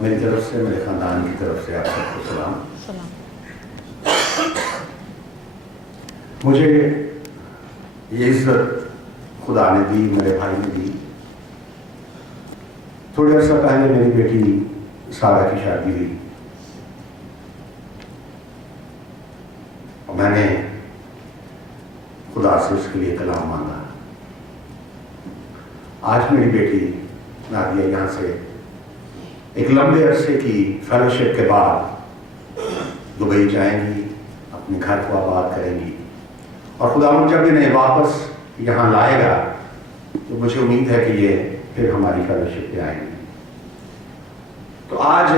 میری طرف سے، میرے خاندان کی طرف سے آپ سب کو سلام۔ مجھے یہ عزت خدا نے دی، میرے بھائی نے دی۔ تھوڑے عرصہ پہلے میری بیٹی سارہ کی شادی ہوئی اور میں نے خدا سے اس کے لیے کلام مانگا۔ آج میری بیٹی نادیہ یہاں سے ایک لمبے عرصے کی فیلوشپ کے بعد دبئی جائیں گی، اپنے گھر کو آباد کریں گی، اور خدا جب انہیں واپس یہاں لائے گا تو مجھے امید ہے کہ یہ پھر ہماری فیلوشپ پہ آئیں گی۔ تو آج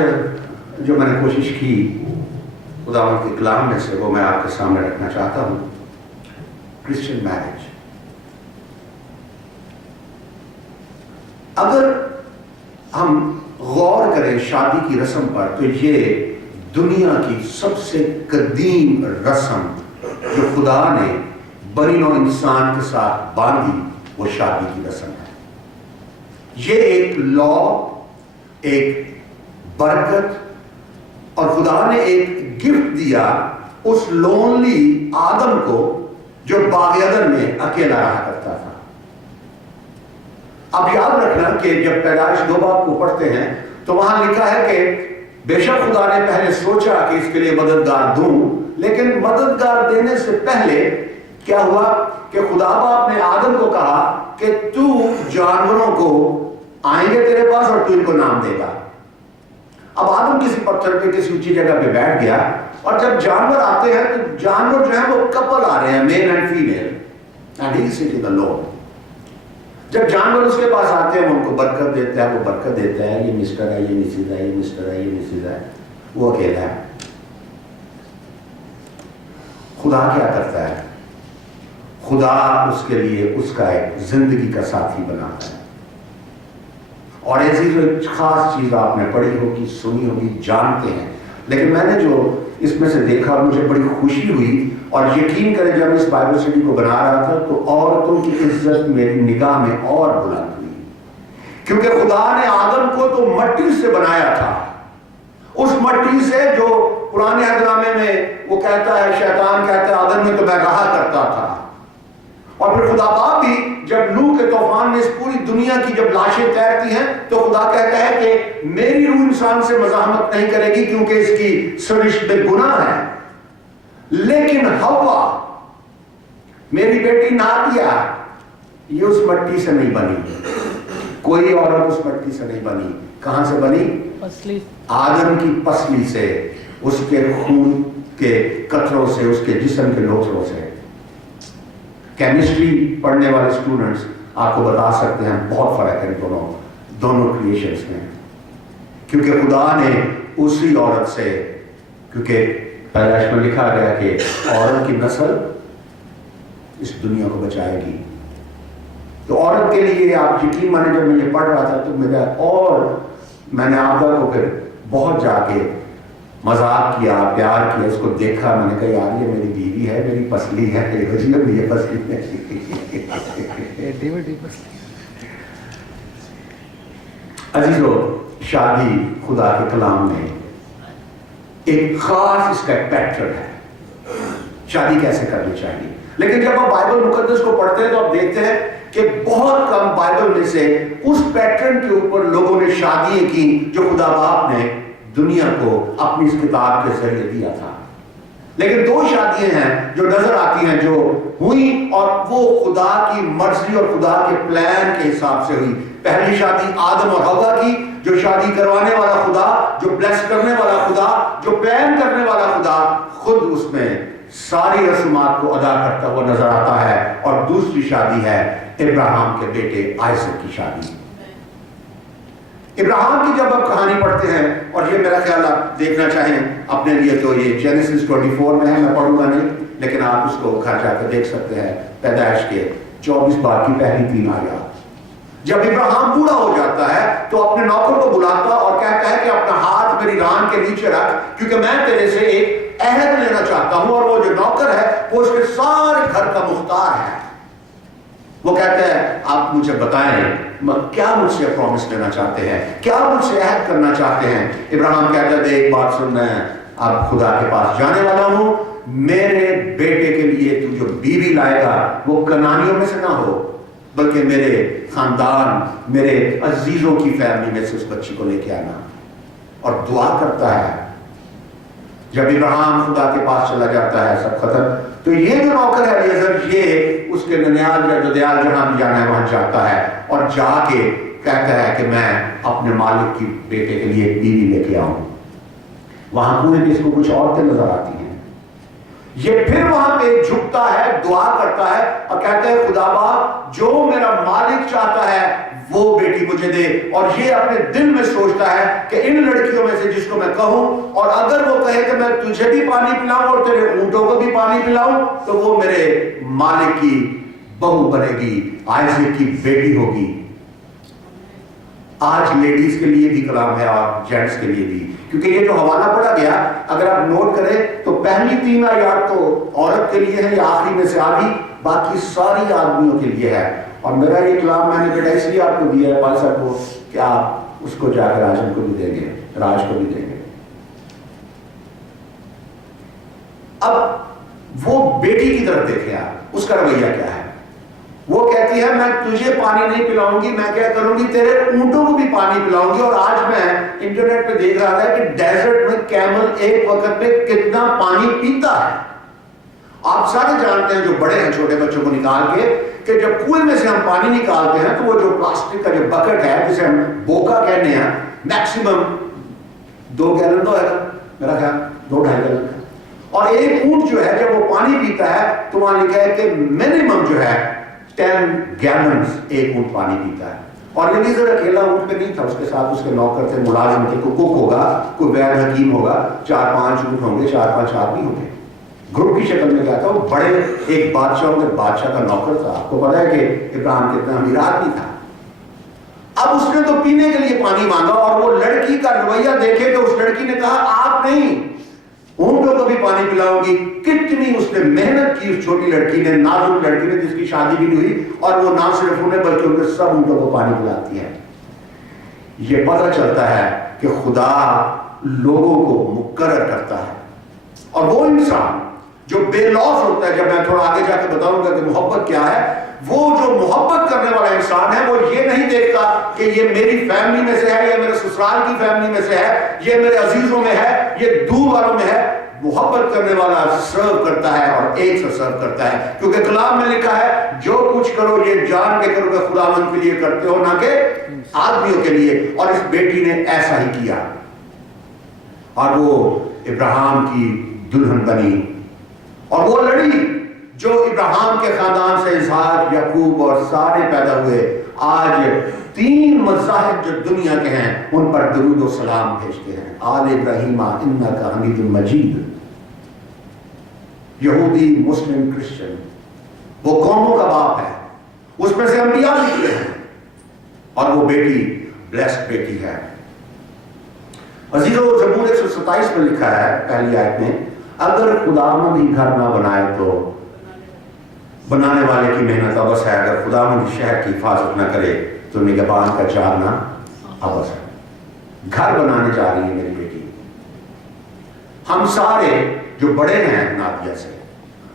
جو میں نے کوشش کی خدا کے کلام میں سے، وہ میں آپ کے سامنے رکھنا چاہتا ہوں۔ Christian marriage. اگر ہم غور کریں شادی کی رسم پر تو یہ دنیا کی سب سے قدیم رسم جو خدا نے بنی نوع انسان کے ساتھ باندھی، وہ شادی کی رسم ہے۔ یہ ایک لا، ایک برکت، اور خدا نے ایک گفٹ دیا اس لونلی آدم کو جو باغ عدن میں اکیلا رہا کرتا تھا۔ اب یاد رکھنا کہ جب پیدائش 2 باب کو پڑھتے ہیں تو وہاں لکھا ہے کہ بے شک خدا نے پہلے سوچا کہ اس کے لیے مددگار دوں، لیکن مددگار دینے سے پہلے کیا ہوا کہ خدا باپ نے آدم کو کہا کہ تو جانوروں کو آئیں گے تیرے پاس اور تو ان کو نام دے گا۔ اب آدم کسی پتھر پہ کسی اونچی جگہ پہ بیٹھ گیا، اور جب جانور آتے ہیں تو جانور جو ہیں وہ کپل آ رہے ہیں، male and female, and he is sitting alone. جب جانور اس کے پاس آتے ہیں وہ ان کو برکت دیتا ہے، وہ برکت دیتا ہے، یہ مسٹر ہے، یہ مسز ہے، یہ مسٹر ہے، یہ مسز ہے، وہ اکیلا ہے۔ خدا کیا کرتا ہے؟ خدا اس کے لیے اس کا ایک زندگی کا ساتھی بناتا ہے۔ اور ایسی جو خاص چیز آپ نے پڑھی ہوگی، سنی ہوگی، جانتے ہیں، لیکن میں نے جو اس میں سے دیکھا مجھے بڑی خوشی ہوئی، اور یقین کریں جب اس بائبل اسٹڈی کو بنا رہا تھا تو عورتوں کی عزت میری نگاہ میں اور بلند ہوئی، کیونکہ خدا نے آدم کو تو مٹی سے بنایا تھا، اس مٹی سے جو پرانے عہد نامے میں وہ کہتا ہے، شیطان کہتا ہے آدم میں تو میں رہا کرتا تھا۔ اور پھر خدا باپ بھی جب نوح کے طوفان میں اس پوری دنیا کی جب لاشیں تیرتی ہیں تو خدا کہتا ہے کہ میری روح انسان سے مزاحمت نہیں کرے گی کیونکہ اس کی سرشت میں گناہ ہے۔ لیکن حوا، میری بیٹی نادیہ، یہ اس مٹی سے نہیں بنی، کوئی عورت اس مٹی سے نہیں بنی۔ کہاں سے بنی؟ پسلی، آدم کی پسلی سے، اس کے خون کے قطروں سے، اس کے جسم کے لوتھڑوں سے۔ کیمسٹری پڑھنے والے اسٹوڈنٹس آپ کو بتا سکتے ہیں بہت فرق ہے دونوں کریشنز میں، کیونکہ خدا نے اسی عورت سے، کیونکہ پیدائش میں لکھا گیا کہ عورت کی نسل اس دنیا کو بچائے گی، تو عورت کے لیے آپ یقین مانیں جب میں یہ پڑھ رہا تھا تو میں نے آپا کو پھر بہت جا کے مذاق کیا، پیار کیا، اس کو دیکھا، میں نے کہا یار یہ میری بیوی ہے، میری پسلی ہے، یہ پسلی ہے۔ عزیزو، شادی خدا کے کلام میں ایک خاص اس کا ایک پیٹرن ہے، شادی کیسے کرنی چاہیے۔ لیکن جب آپ بائبل مقدس کو پڑھتے ہیں تو آپ دیکھتے ہیں کہ بہت کم بائبل میں سے اس پیٹرن کے اوپر لوگوں نے شادیاں کی جو خدا باپ نے دنیا کو اپنی اس کتاب کے ذریعے دیا تھا۔ لیکن 2 شادیاں ہیں جو نظر آتی ہیں جو ہوئی، اور وہ خدا کی مرضی اور خدا کے پلان کے حساب سے ہوئی۔ پہلی شادی آدم اور حوا کی، جو شادی کروانے والا خدا، جو بلیس کرنے والا خدا، جو پلان کرنے والا خدا خود اس میں ساری رسومات کو ادا کرتا ہوا نظر آتا ہے۔ اور دوسری شادی ہے ابراہیم کے بیٹے آئزک کی شادی۔ ابراہیم کی جب آپ کہانی پڑھتے ہیں، اور یہ میرا خیال آپ دیکھنا چاہیں اپنے لیے تو یہ جینیسس 24 میں ہے، میں پڑھوں گا نہیں، لیکن آپ اس کو گھر جا کے دیکھ سکتے ہیں۔ پیدائش کے 24 باب کی پہلی 3 آیات۔ جب ابراہیم بوڑھا ہو جاتا ہے تو اپنے نوکر کو بلاتا اور کہتا ہے کہ اپنا ہاتھ میری ران کے نیچے رکھ، کیونکہ میں تیرے سے ایک عہد لینا چاہتا ہوں۔ اور وہ جو نوکر ہے وہ اس کے سارے گھر کا مختار ہے، وہ کہتا ہے آپ مجھے بتائیں کیا مجھ سے پرومس لینا چاہتے ہیں, کیا مجھ سے عہد کرنا چاہتے ہیں. ابراہیم کہتا ہے ایک بات سن, میں اب خدا کے پاس جانے والا ہوں, میرے بیٹے کے لیے تو جو بیوی لائے گا وہ کنانیوں میں سے نہ ہو, بلکہ میرے خاندان, میرے عزیزوں کی فیملی میں سے اس بچی کو لے کے آنا. اور دعا کرتا ہے. جب ابراہیم خدا کے پاس چلا جاتا ہے سب ختم, تو یہ جو نوکر ہے الیعزر, یہ اس کے ننیال یا جدیال جہاں بھی جانا ہے وہاں جاتا ہے اور جا کے کہتا ہے کہ میں اپنے مالک کی بیٹے کے لیے بیوی لے کے آؤں. وہاں کنویں پہ اس کو کچھ عورتیں نظر آتی ہیں. یہ پھر وہاں پہ جھکتا ہے, دعا کرتا ہے اور کہتا ہے خدا باپ جو میرا مالک چاہتا ہے وہ بیٹی مجھے دے. اور یہ اپنے دل میں سوچتا ہے کہ ان لڑکیوں میں سے جس کو میں کہوں, اور اگر وہ کہے کہ میں تجھے بھی پانی پلاؤں اور تیرے اونٹوں کو بھی پانی پلاؤں, تو وہ میرے مالک کی بہو بنے گی, آئزک کی بیٹی ہوگی. آج لیڈیز کے لیے بھی کلام ہے اور جینٹس کے لیے بھی, کیونکہ یہ جو حوالہ پڑھا گیا اگر آپ نوٹ کریں تو پہلی 3 آیات تو عورت کے لیے ہے, یا آخری میں سے آدھی, باقی ساری آدمیوں کے لیے ہے. اور میرا یہ کلام میں نے بیٹا اس لیے آپ کو دیا ہے پال صاحب کو کہ آپ اس کو جا کر راجن کو بھی دیں گے, راج کو بھی دیں گے. اب وہ بیٹی کی طرف دیکھیں آپ, اس کا رویہ کیا ہے. وہ کہتی ہے میں تجھے پانی نہیں پلاؤں گی, میں کیا کروں گی تیرے اونٹوں کو بھی پانی پلاؤں گی. اور آج میں انٹرنیٹ پہ دیکھ رہا تھا کہ ڈیزرٹ میں کیمل ایک وقت پہ کتنا پانی پیتا ہے. آپ سارے جانتے ہیں جو بڑے ہیں چھوٹے بچوں کو نکال کے کہ جب کنویں میں سے ہم پانی نکالتے ہیں تو وہ جو پلاسٹک کا جو بکٹ ہے جسے ہم بوکا کہتے ہیں, میکسیمم 2 گیلن تو ہے میرا خیال, 2-2.5 گیلن. اور ایک اونٹ جو ہے جب وہ پانی پیتا ہے تو وہاں لکھا ہے کہ منیمم جو ہے 10 گیلنز ایک اونٹ پانی پیتا ہے. اور الیعزر اکیلا اونٹ پہ نہیں تھا, اس کے ساتھ اس کے نوکر تھے, ملازم تھے, کوئی کک ہوگا, کوئی وید حکیم ہوگا, 4-5 اونٹ ہوں گے, 4-5 آدمی ہوں گے. گروپ کی شکل میں کیا تھا, وہ بڑے ایک بادشاہ کے بادشاہ کا نوکر تھا. آپ کو پتا ہے کہ ابراہیم کتنا امیر آدمی تھا. اب اس نے تو پینے کے لیے پانی مانگا, اور وہ لڑکی کا رویہ دیکھے تو اس لڑکی نے کہا آپ نہیں, اونٹوں کو بھی پانی پلاؤں گی. کتنی اس نے محنت کی اس چھوٹی لڑکی نے, نازک لڑکی نے جس کی شادی بھی نہیں ہوئی, اور وہ نہ صرف انہیں بلکہ ان کے سب اونٹوں کو پانی پلاتی ہے. یہ پتہ چلتا ہے کہ خدا لوگوں کو مقرر کرتا ہے. اور وہ انسان جو بے لوث ہوتا ہے, جب میں تھوڑا آگے جا کے بتاؤں گا کہ محبت کیا ہے, وہ جو محبت کرنے والا انسان ہے وہ یہ نہیں دیکھتا کہ یہ میری فیملی میں سے ہے, یہ میرے سسرال کی فیملی میں سے ہے, یہ میرے عزیزوں میں ہے, یہ دور والوں میں ہے. محبت کرنے والا سرو کرتا ہے اور ایک سے سرو کرتا ہے, کیونکہ کلام میں لکھا ہے جو کچھ کرو یہ جان کے کرو کہ خداوند کے لیے کرتے ہو, نہ کہ آدمیوں کے لیے. اور اس بیٹی نے ایسا ہی کیا, اور وہ ابراہیم کی دلہن بنی. اور وہ لڑی جو ابراہیم کے خاندان سے اسحاق, یعقوب اور سارے پیدا ہوئے, آج 3 مذاہب جو دنیا کے ہیں ان پر درود و سلام بھیجتے ہیں. آل ابراہیم انک حمید مجید. یہودی, مسلم, کرسچن, وہ قوموں کا باپ ہے, اس میں سے انبیاء نکلے ہیں, اور وہ بیٹی بلیسڈ بیٹی ہے. عزیزو, زبور 127 میں لکھا ہے پہلی آیت میں, اگر خداوند ہی گھر نہ بنائے تو بنانے والے کی محنت ابس ہے, اگر خداوند شہر کی حفاظت نہ کرے تو نگہبان کا چارنا ابس ہے. گھر بنانے جا رہی ہے میری بیٹی. ہم سارے جو بڑے ہیں نادیہ سے,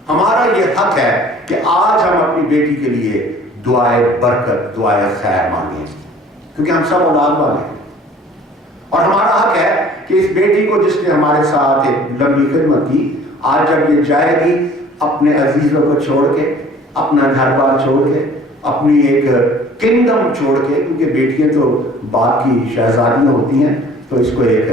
ہمارا یہ حق ہے کہ آج ہم اپنی بیٹی کے لیے دعائے برکت, دعائے خیر مانگیں, کیونکہ ہم سب اولاد والے ہیں. اور ہمارا حق ہے کہ اس بیٹی کو جس نے ہمارے ساتھ ایک لمبی خدمت کی, آج جب یہ جائے گی اپنے عزیزوں کو چھوڑ کے, اپنا گھر بار چھوڑ کے, اپنی ایک کنگڈم چھوڑ کے, کیونکہ بیٹیاں تو باپ کی شہزادیاں ہوتی ہیں, تو اس کو ایک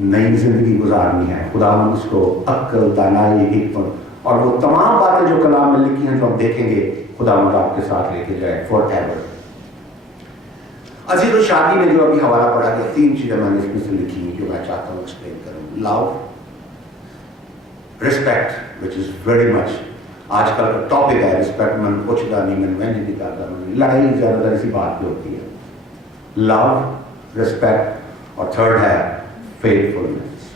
نئی زندگی گزارنی ہے. خدا نے اس کو عقل, دانائی, حکمت اور وہ تمام باتیں جو کلام میں لکھی ہیں تو ہم دیکھیں گے خدا آپ کے ساتھ لے کے جائے فار ایور. عزیز و شادی میں جو ابھی حوالہ پڑھا گیا, 3 چیزیں میں نے اس میں سے لکھی ہیں جو میں چاہتا ہوں ایکسپلین کروں. لو, respect, which is very much آج کل کا ٹاپک ہے, رسپیکٹ من پوچھتا نہیں, من میں نہیں دکھاتا, لڑائی زیادہ تر اسی بات پہ ہوتی ہے. لو, رسپیکٹ, اور تھرڈ ہے فیتھفلنس.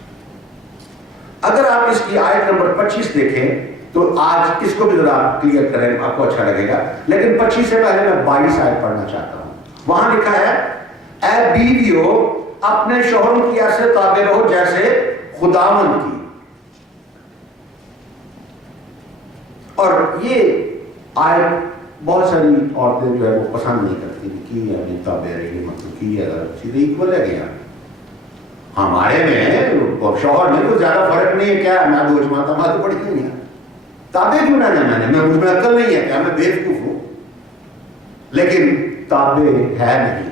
اگر آپ اس کی آیت نمبر 25 دیکھیں تو آج اس کو بھی ذرا کلیئر کریں، آپ کو اچھا لگے گا. لیکن 25 سے پہلے میں 22 آیت پڑھنا چاہتا ہوں. وہاں لکھا ہے اے بیویو اپنے شوہروں کی ایسے تابع رہو جیسے خداوند کی. اور یہ آیت بہت ساری عورتیں جو ہے وہ پسند نہیں کرتی کہ یعنی تابع رہی مطلب کی اگر سیدھے ایکول ہے گیا. ہمارے میں شوہر میں تو زیادہ فرق نہیں ہے. کیا میں دو جماعتیں تو پڑھی نہیں ہے، تابع کیوں نہ میں نے مجھ میں عقل نہیں ہے کیا میں بیوقوف ہوں؟ لیکن تابع ہے نہیں.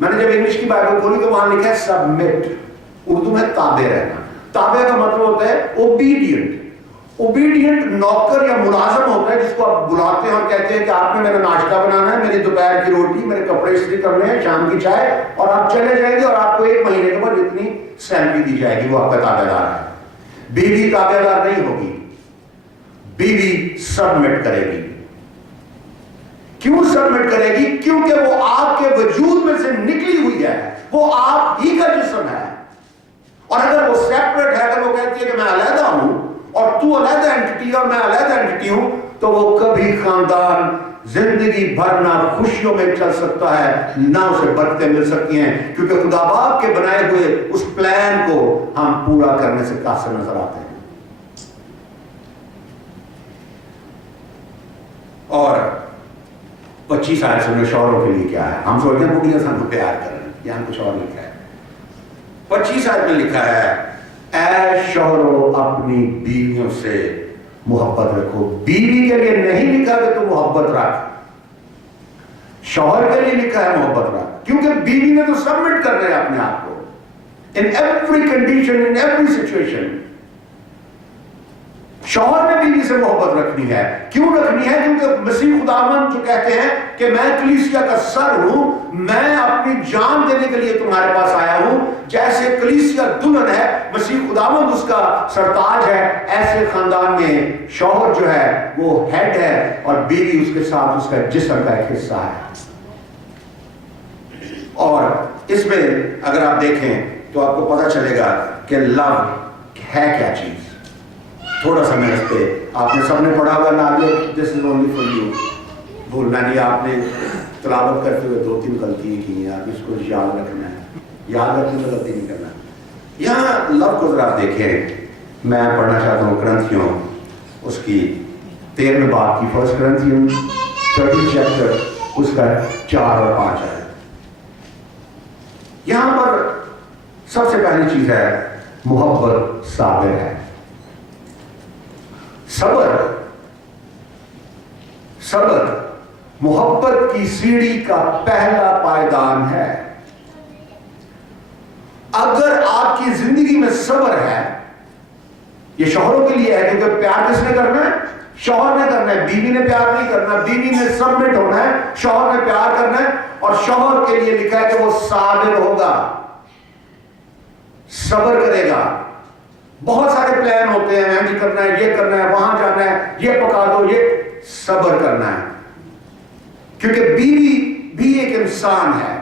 میں نے جب انگلش کی بائبل کھولی تو وہاں لکھا ہے سبمٹ، اردو میں تابع رہنا. تابع کا مطلب ہوتا ہے اوبیڈینٹ. اوبیڈینٹ نوکر یا ملازم ہوتا ہے جس کو آپ بلاتے ہیں اور کہتے ہیں کہ آپ نے میرا ناشتہ بنانا ہے، میری دوپہر کی روٹی، میرے کپڑے استری کرنے ہیں، شام کی چائے، اور آپ چلے جائیں گے اور آپ کو 1 مہینے کے بعد اتنی سیلری دی جائے گی. وہ آپ کا تابع دار ہے. بیوی تابع دار نہیں ہوگی، بیوی سبمٹ کرے گی. کیوں سبمٹ کرے گی؟ کیونکہ وہ آپ کے وجود میں سے نکلی ہوئی ہے، وہ آپ ہی کا جسم ہے. اور اگر وہ سیپریٹ ہے، اگر وہ کہتی ہے کہ میں علیحدہ ہوں اور تو علیحدہ اینٹٹی اور میں علیحدہ اینٹٹی ہوں، تو وہ کبھی خاندان زندگی بھر نہ خوشیوں میں چل سکتا ہے، نہ اسے برکتیں مل سکتی ہیں، کیونکہ خدا باپ کے بنائے ہوئے اس پلان کو ہم پورا کرنے سے قاصر نظر آتے ہیں. اور 25 آیت سنو شوہروں کے لیے کیا ہے. ہم سوچتے ہیں بڑھیا سن کو پیار کر رہے ہیں، یہاں کچھ اور لکھا ہے. 25 آیت میں لکھا ہے اے شوہروں اپنی بیویوں سے محبت رکھو. بیوی کے لیے نہیں لکھا کہ تم محبت رکھ، شوہر کے لیے لکھا ہے محبت رکھ. کیونکہ بیوی نے تو سبمٹ کرنا ہے اپنے آپ کو in every condition, in every situation. شوہر نے بیوی سے محبت رکھنی ہے. کیوں رکھنی ہے؟ کیونکہ مسیح خداوند جو کہتے ہیں کہ میں کلیسیا کا سر ہوں، میں اپنی جان دینے کے لیے تمہارے پاس آیا ہوں. جیسے کلیسیا دلہن ہے، مسیح خداوند اس کا سرتاج ہے، ایسے خاندان میں شوہر جو ہے وہ ہیڈ ہے اور بیوی اس کے ساتھ اس کا جسم کا ایک حصہ ہے. اور اس میں اگر آپ دیکھیں تو آپ کو پتہ چلے گا کہ لو ہے کیا چیز. تھوڑا سا میں اس پہ آپ نے سب نے پڑھا ہوگا نادر دس از اونلی فار یو. بھولنا نہیں، آپ نے تلاوت کرتے ہوئے 2-3 غلطیاں کی ہیں، آپ اس کو یاد رکھنا ہے، یاد رکھنے میں غلطی نہیں کرنا. یہاں لو کو ذرا دیکھیں. میں پڑھنا چاہتا ہوں کرنتھیوں اس کی 13ویں باب کی، 1 کرنتھیوں 30 چیپٹر اس کا 4 اور 5 ہے. یہاں پر سب سے پہلی چیز ہے محبت صابر ہے. صبر محبت کی سیڑھی کا پہلا پائدان ہے. اگر آپ کی زندگی میں صبر ہے، یہ شوہروں کے لیے ہے کیونکہ پیار کس نے کرنا ہے؟ شوہر نے کرنا ہے. بیوی نے پیار نہیں کرنا، بیوی نے سبمٹ ہونا ہے، شوہر نے پیار کرنا ہے. اور شوہر کے لیے لکھا ہے کہ وہ صابر ہوگا، صبر کرے گا. بہت سارے پلان ہوتے ہیں، یہ کرنا ہے، یہ کرنا ہے، وہاں جانا ہے، یہ پکا دو، یہ صبر کرنا ہے. کیونکہ بیوی بھی ایک انسان ہے.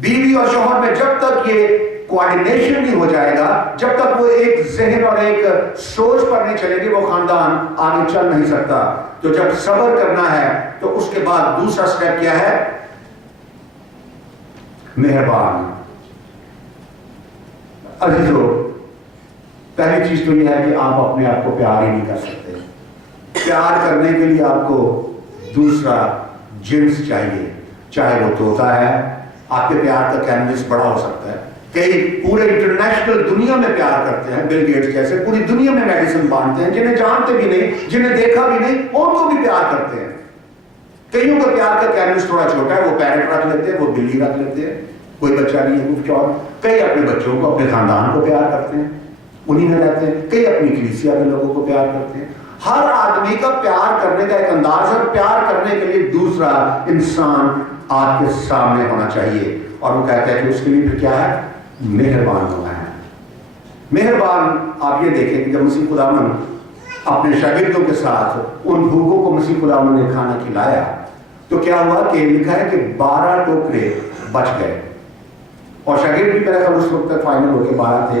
بیوی اور شوہر میں جب تک یہ کوارڈینیشن نہیں ہو جائے گا، جب تک وہ ایک ذہن اور ایک سوچ پر نہیں چلے گی، وہ خاندان آگے چل نہیں سکتا. تو جب صبر کرنا ہے تو اس کے بعد دوسرا سٹیپ کیا ہے؟ مہربان. عزیزو، پہلی چیز تو یہ ہے کہ آپ اپنے آپ کو پیار ہی نہیں کر سکتے. پیار کرنے کے لیے آپ کو دوسرا جنس چاہیے. چاہے وہ طوطا ہے، آپ کے پیار کا کینوس بڑا ہو سکتا ہے. کئی پورے انٹرنیشنل دنیا میں پیار کرتے ہیں، بل گیٹس جیسے پوری دنیا میں میڈیسن بانٹتے ہیں، جنہیں جانتے بھی نہیں، جنہیں دیکھا بھی نہیں، ان کو بھی پیار کرتے ہیں. کئیوں کا پیار کا کینوس تھوڑا چھوٹا ہے، وہ پیرٹ رکھ لیتے ہیں، وہ بلی رکھ لیتے ہیں، کوئی بچہ نہیں ہے کچھ اور. کئی اپنے بچوں کو، اپنے خاندان کو پیار کرتے ہیں، انہی میں رہتے ہیں. کئی اپنی کلیسیا کے لوگوں کو پیار کرتے ہیں. ہر آدمی کا پیار کرنے کا ایک انداز ہے. پیار کرنے کے لیے دوسرا انسان آپ کے سامنے ہونا چاہیے. اور وہ کہتا ہے کہ اس کے لیے پھر کیا ہے؟ مہربان ہونا ہے. مہربان آپ یہ دیکھیں کہ جب مسیح خداوند اپنے شاگردوں کے ساتھ ان بھوکوں کو مسیح خداوند نے کھانا کھلایا تو کیا ہوا کہ لکھا ہے کہ 12 ٹوکرے بچ گئے. اور شاگرد بھی میرا خیال اس وقت تک فائنل ہو کے 12 تھے.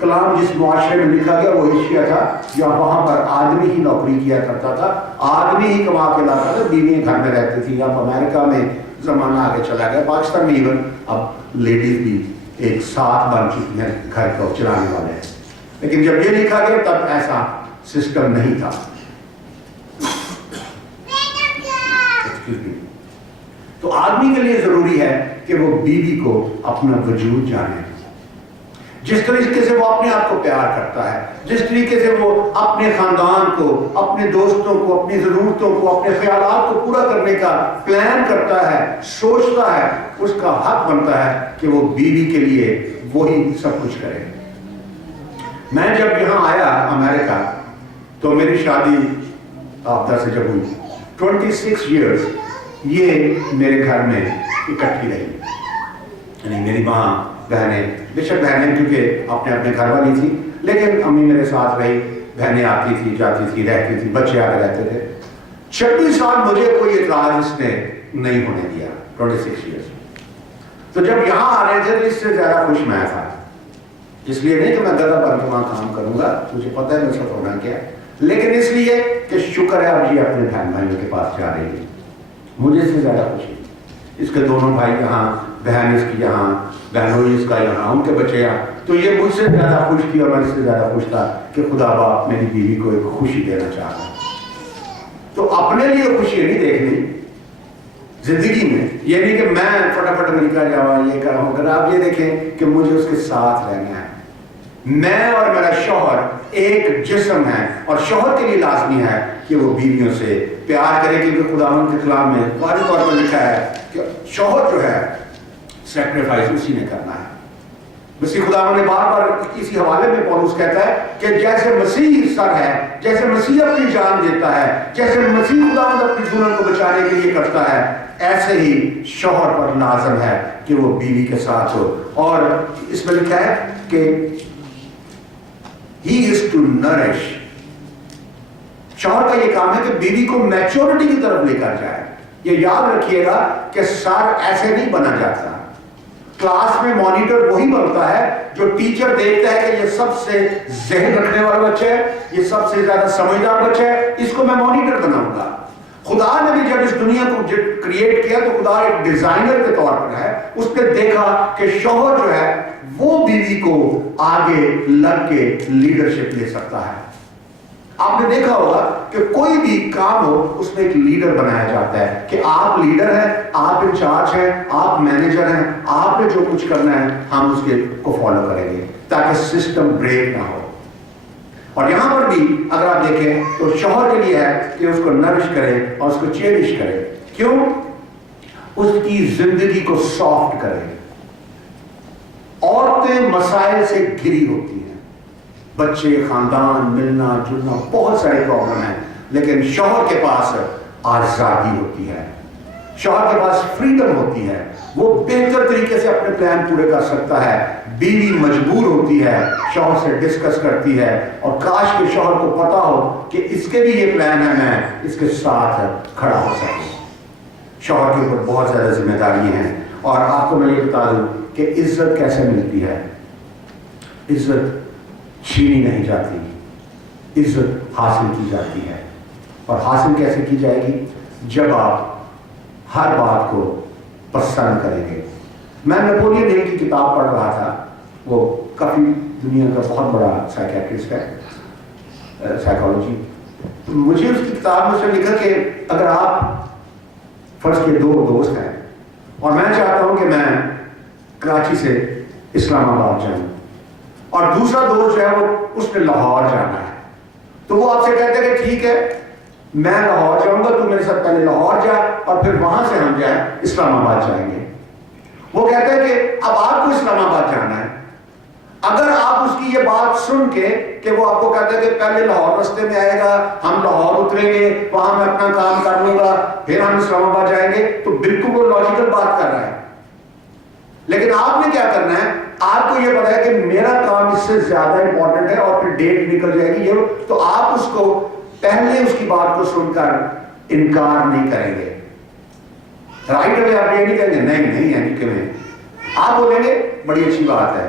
کلام جس معاشرے میں لکھا گیا وہ ایشیا تھا، یا وہاں پر آدمی ہی نوکری کیا کرتا تھا، آدمی ہی کما کے لاتا تھا، بیویاں گھر میں رہتی تھی. اب امریکہ میں زمانہ آگے چلا گیا، پاکستان میں ایون اب لیڈیز بھی ایک ساتھ بن چکی ہیں، گھر کو چلانے والے ہیں. لیکن جب یہ لکھا گیا تب ایسا سسٹم نہیں تھا. تو آدمی کے لیے ضروری ہے کہ وہ بیوی کو اپنا وجود جانے، جس طریقے سے وہ اپنے آپ کو پیار کرتا ہے، جس طریقے سے وہ اپنے خاندان کو، اپنے دوستوں کو، اپنی ضرورتوں کو، اپنے خیالات کو پورا کرنے کا پلان کرتا ہے، سوچتا ہے، اس کا حق بنتا ہے کہ وہ بیوی کے لیے وہی سب کچھ کرے. میں جب یہاں آیا امریکہ تو میری شادی آبدہ سے جب ہوئی 26 ایئرز یہ میرے گھر میں اکٹھی رہی. یعنی میری ماں، بہنیں، بے شک بہنیں کیونکہ اپنے اپنے گھر والی تھی، لیکن امی میرے ساتھ رہی، بہنیں آتی تھی جاتی تھی رہتی تھی، بچے آتے رہتے تھے. 26 سال مجھے کوئی اعتراض اس نے نہیں ہونے دیا. 26 ایئرز. تو جب یہاں آ رہے تھے تو اس سے زیادہ خوش میں تھا. اس لیے نہیں کہ میں گدھا بن کے وہاں کام کروں گا، مجھے پتہ ہے میرے ساتھ ہونا کیا، لیکن اس لیے کہ شکر ہے اب یہ اپنے بہن بھائیوں کے پاس جا رہی ہے. مجھے اس سے زیادہ خوشی. اس کے دونوں بھائی یہاں، بہن اس کی یہاں، بہنوئی اس کا یہاں، ان کے بچے یہاں. تو یہ مجھ سے زیادہ خوش تھی اور میں اس سے زیادہ خوش تھا کہ خدا باپ میری بیوی کو ایک خوشی دینا چاہتا ہے. تو اپنے لیے خوشی نہیں دیکھنی زندگی میں، یہ نہیں کہ میں فٹافٹ امریکہ جاؤں یہ کروں. اگر آپ یہ دیکھیں کہ مجھے اس کے ساتھ رہنا ہے. میں اور میرا شوہر ایک جسم ہے اور شوہر کے لیے لازمی ہے کہ وہ بیویوں سے پیار کرے، کیونکہ خداوند کے کلام میں واضح طور پر لکھا ہے کہ شوہر جو ہے سیکریفائس اسی نے کرنا ہے. مسیح خداوند نے بار بار اسی حوالے میں پولس کہتا ہے کہ جیسے مسیح سر ہے، جیسے مسیح اپنی جان دیتا ہے، جیسے مسیح خداوند اپنی دلہن کو بچانے کے لیے کرتا ہے، ایسے ہی شوہر پر لازم ہے کہ وہ بیوی کے ساتھ ہو. اور اس میں لکھا ہے کہ he is to nourish. شوہر کا یہ کام ہے کہ بیوی کو میچورٹی کی طرف لے کر جائے. یہ یاد رکھیے گا کہ سر ایسے نہیں بنا جاتا. کلاس میں مانیٹر وہی بنتا ہے جو ٹیچر دیکھتا ہے کہ یہ سب سے ذہن رکھنے والا بچہ ہے، یہ سب سے زیادہ سمجھدار بچہ ہے، اس کو میں مانیٹر بناؤں گا. خدا نے بھی جب اس دنیا کو کریٹ کیا تو خدا ایک ڈیزائنر کے طور پر ہے. اس نے دیکھا کہ شوہر جو ہے وہ بیوی کو آگے لگ کے لیڈرشپ لے سکتا ہے. آپ نے دیکھا ہوگا کہ کوئی بھی کام ہو اس میں ایک لیڈر بنایا جاتا ہے کہ آپ لیڈر ہیں، آپ انچارج ہیں، آپ مینیجر ہیں، آپ نے جو کچھ کرنا ہے ہم اس کے کو فالو کریں گے تاکہ سسٹم بریک نہ ہو. اور یہاں پر بھی اگر آپ دیکھیں تو شوہر کے لیے ہے کہ اس کو نرش کرے اور اس کو چیریش کرے. کیوں؟ اس کی زندگی کو سافٹ کرے. عورتیں مسائل سے گھری ہوتی ہیں، بچے، خاندان، ملنا جلنا، بہت سارے پرابلم ہیں، لیکن شوہر کے پاس آزادی ہوتی ہے، شوہر کے پاس فریڈم ہوتی ہے، وہ بہتر طریقے سے اپنے پلان پورے کر سکتا ہے. بیوی مجبور ہوتی ہے، شوہر سے ڈسکس کرتی ہے، اور کاش کے شوہر کو پتا ہو کہ اس کے بھی یہ پلان ہے، میں اس کے ساتھ کھڑا ہو سکوں. شوہر کے اوپر بہت زیادہ ذمہ داریاں ہیں. اور آپ کو میں یہ بتا دوں کہ عزت کیسے ملتی ہے. عزت چھینی نہیں جاتی، عزت حاصل کی جاتی ہے. اور حاصل کیسے کی جائے گی؟ جب آپ ہر بات کو پسند کریں گے. میں نیپولین ہل کی کتاب پڑھ رہا تھا، وہ کافی دنیا کا بہت بڑا سائیکیٹرسٹ ہے، سائیکالوجی. مجھے اس کی کتاب میں سے لکھا کہ اگر آپ فرض کے دو دوست ہیں اور میں چاہتا ہوں کہ میں کراچی سے اسلام آباد جاؤں اور دوسرا دوست جو ہے وہ اس نے لاہور جانا ہے، تو وہ آپ سے کہتے ہیں کہ ٹھیک ہے میں لاہور جاؤں گا، تو میرے ساتھ پہلے لاہور جا اور پھر وہاں سے ہم جائیں اسلام آباد جائیں گے. وہ کہتا ہے کہ اب آپ کو اسلام آباد جانا ہے. اگر آپ اس کی یہ بات سن کے کہ وہ آپ کو کہتا ہے کہ پہلے لاہور رستے میں آئے گا، ہم لاہور اتریں گے، وہاں میں اپنا کام کر لوں گا، پھر ہم اسلام آباد جائیں گے، تو بالکل وہ لاجیکل بات کر رہا ہے. لیکن آپ نے کیا کرنا ہے؟ آپ کو یہ پتا ہے کہ میرا کام اس سے زیادہ امپورٹنٹ ہے اور پھر ڈیٹ نکل جائے گی، یہ تو آپ اس کو پہلے اس کی بات کو سن کر انکار نہیں کریں گے. رائٹ اوے آپ یہ نہیں کہیں گے نہیں یعنی کہ میں، آپ بولیں گے بڑی اچھی بات ہے،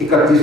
31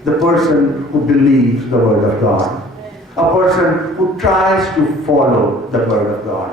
The person who believes the word of God, a person who tries to follow the word of God.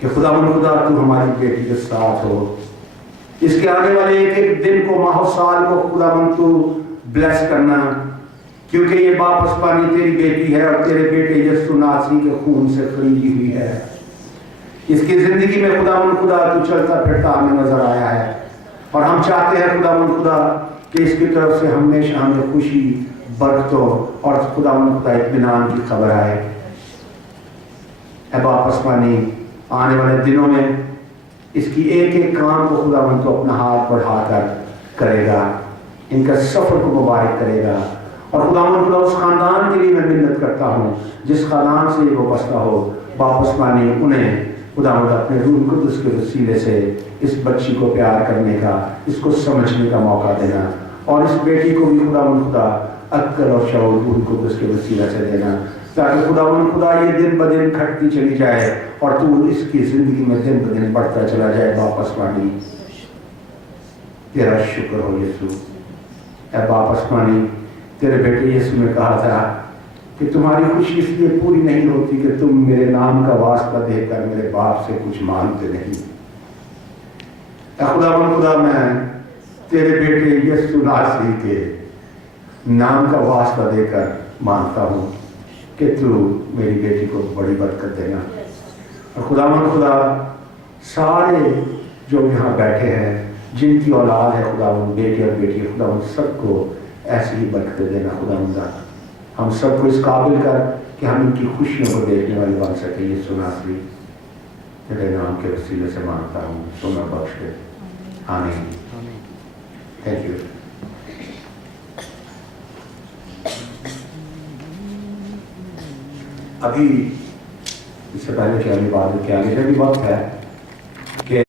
کہ خدا تو ہماری بیٹی کے ساتھ ہو، اس کے آنے والے ایک ایک دن کو، ماہ و سال کو خدا تو بلیس کرنا، کیونکہ یہ واپس پانی تیری بیٹی ہے اور تیرے بیٹے یسوع ناصری کے خون سے خریدی ہوئی ہے۔ اس کی زندگی میں خدا تو چلتا پھرتا ہمیں نظر آیا ہے، اور ہم چاہتے ہیں خدا کہ اس کی طرف سے ہمیشہ ہمیں خوشی، برکتوں اور خدا اطمینان کی خبر آئے۔ اے باپ آسمانی، آنے والے دنوں میں اس کی ایک ایک کام کو خدا تو اپنا ہاتھ بڑھا کر کرے گا، ان کا سفر کو مبارک کرے گا، اور خدا اس خاندان کے لیے میں منت کرتا ہوں جس خاندان سے وہ بستا ہو، باپ آسمانی انہیں خدا اپنے روح القدس کے وسیلے سے اس بچی کو پیار کرنے کا، اس کو سمجھنے کا موقع دینا، اور اس بیٹی کو بھی خدا عقل اور شعور روح القدس کے وسیلے سے دینا، تاکہ خدا یہ دن بدن کھٹتی چلی جائے اور تو اس کی زندگی میں دن بدن بڑھتا چلا جائے۔ باپ آسمانی تیرا شکر ہو یسوع۔ اے باپ آسمانی، تیرے بیٹے یسوع نے کہا تھا کہ تمہاری خوشی اس لیے پوری نہیں ہوتی کہ تم میرے نام کا واسطہ دے کر میرے باپ سے کچھ مانگتے نہیں۔ اے خدا میں تیرے بیٹے یسوع ناصری کے نام کا واسطہ دے کر مانگتا ہوں کہ تو میری بیٹی کو بڑی برکت دینا، اور خدا سارے جو یہاں بیٹھے ہیں جن کی اولاد ہے بیٹے اور بیٹی، خدا سب کو ایسی ہی برکت دینا۔ خدا ہم سب کو اس قابل کر کہ ہم ان کی خوشیوں کو دیکھنے والے بن سکیں۔ یسوع ناصری تیرے نام کے وسیلے سے مانگتا ہوں، سنا بخش دے، آمین۔ Thank you. ابھی اس سے پہلے کہ ابھی بات کیا آگے بھی وقت ہے،